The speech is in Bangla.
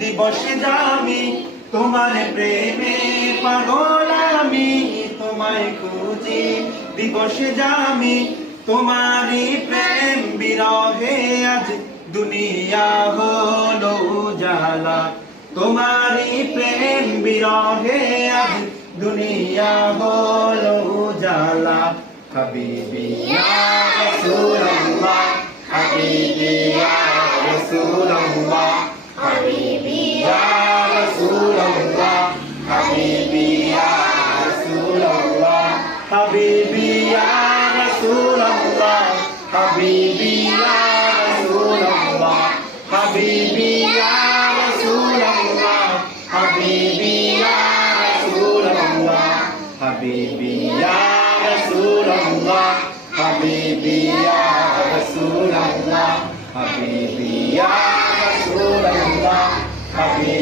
দিবসে দামি তোমার প্রেমে পাগল আমি তোমায় খুঁজি দিবসে দামি তোমারই প্রেম বিরহে আজ দুনিয়া হলো উজালা তোমারই প্রেম বিরহে আজ দুনিয়া হলো উজালা হাবিবি ইয়া রাসূলুল্লাহ হাবিবি ইয়া রাসূলুল্লাহ হাবিবি ইয়া রাসূলুল্লাহ হাবিবি ইয়া রাসূলুল্লাহ হাবিবি ইয়া রাসূলুল্লাহ হাবিবি ইয়া রাসূলুল্লাহ হাবিবি ইয়া রাসূলুল্লাহ হাবিবি ইয়া রাসূলুল্লাহ হাবিবি ইয়া রাসূলুল্লাহ হাবিবি ইয়া রাসূলুল্লাহ হাবিবি ইয়া রাসূলুল্লাহ হাবিবি